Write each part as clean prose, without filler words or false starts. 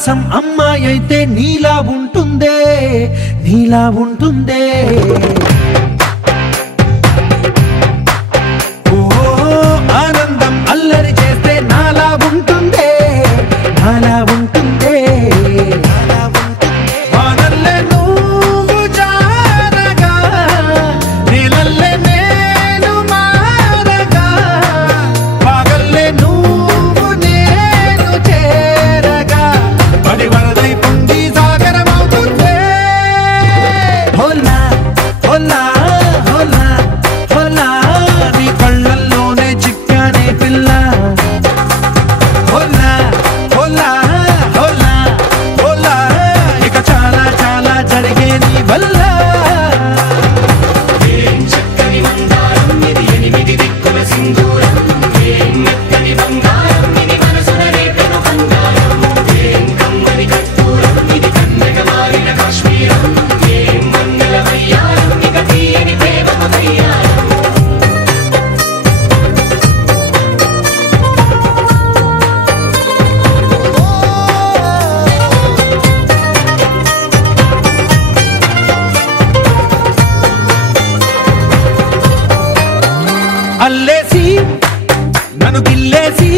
ఆకాశం అమ్మాయి అయితే నీలా ఉంటుందే నీలా ఉంటుందే ఓ ఆనందం అల్లరి చేస్తే నాలా ఉంటుందే నాలా ఉంటుందే వానల్లే నువ్వు జారగా నీలల్లే నేను మారగా పగల్లే నువ్వు నేను చేరగా పడి వరదై పొంగి సాగరమవుతుందే హోలా హోలా హోలా హోలా నీ కళ్ళల్లోనే చిక్కానే పిల్ల హోలా హోలా హోలా హోలా ఇక చాలా చాలా జరిగే నీ వల్ల చక్కని మందారం ఇది ఎనిమిది దిక్కుల సింధూరం ఏం మెత్తని బంగారం ఇది మనసున రేపెను బంగారం ఏం కమ్మని కర్పూరం ఇది కన్నెగ మారిన కాశ్మీరం ఏం మంగళమయ్యారం ఇక తీయని ప్రేమకు తయ్యారం అల్లేసి నన్ను గిల్లేసి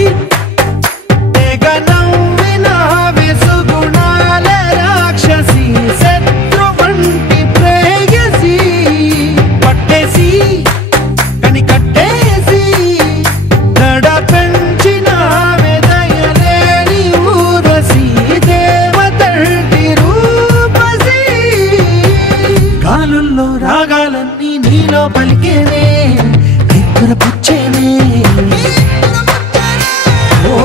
తెగ నవ్విన వెసుగుణాల రాక్షసి శత్రు వంటి ప్రేయసి పట్టేసి కని కట్టేసి దడ పెంచిన వెదయలేని ఊరసి దేవతల్లి రూపసి గాలుల్లో రాగాలన్నీ నీలో పలికేనే పుచ్చేనే ఓ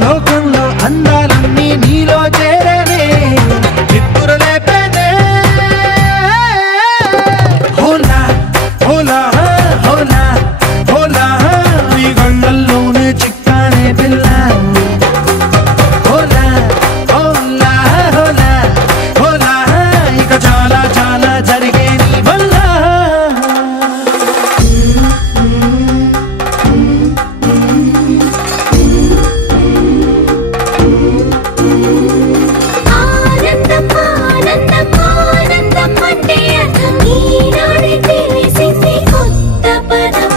లోకంలో అందాలన్నీ నీలో చేరనే నిద్దురలేపేనే హోలా హోలా హోలా హోలా నీ గంగల్లోనే చిక్కానే పిల్ల హోలా హోలా హోలా హోలా ఇక చాలా చాలా జరిగే నీ వల్ల ఆనందం ఆనందం ఆనందం అంటే అర్థం ఈనాడే తెలిసింది కొత్త పదం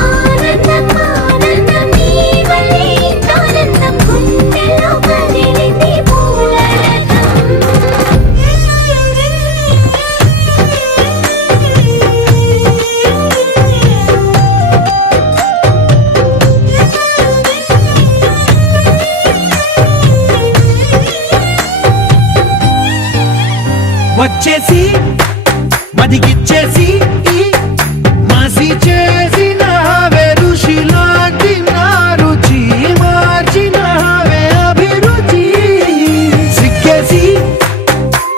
ఆనందం ఆనందం నీ వల్లే ఇంత ఆనందం గుండెల్లో కదిలింది పూల వచ్చేసి మదిగిచ్చేసి మాసి చేసినావే ఋషిలాంటి నా రుచి మార్చినావే అభిరుచి సిగ్గేసి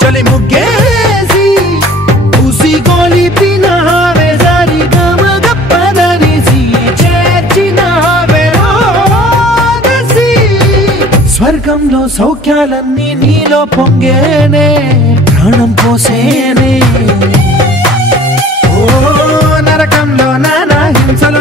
చలి ముగ్గేసి ఉసి గోలిపినావే సరి గమగప్పదనిసి చేర్చినావే ఓదసి స్వర్గంలో సౌఖ్యాలన్నీ నీలో పొంగేనే ప్రాణం పోసేనే ఓ నరకంలో నానా హింసలు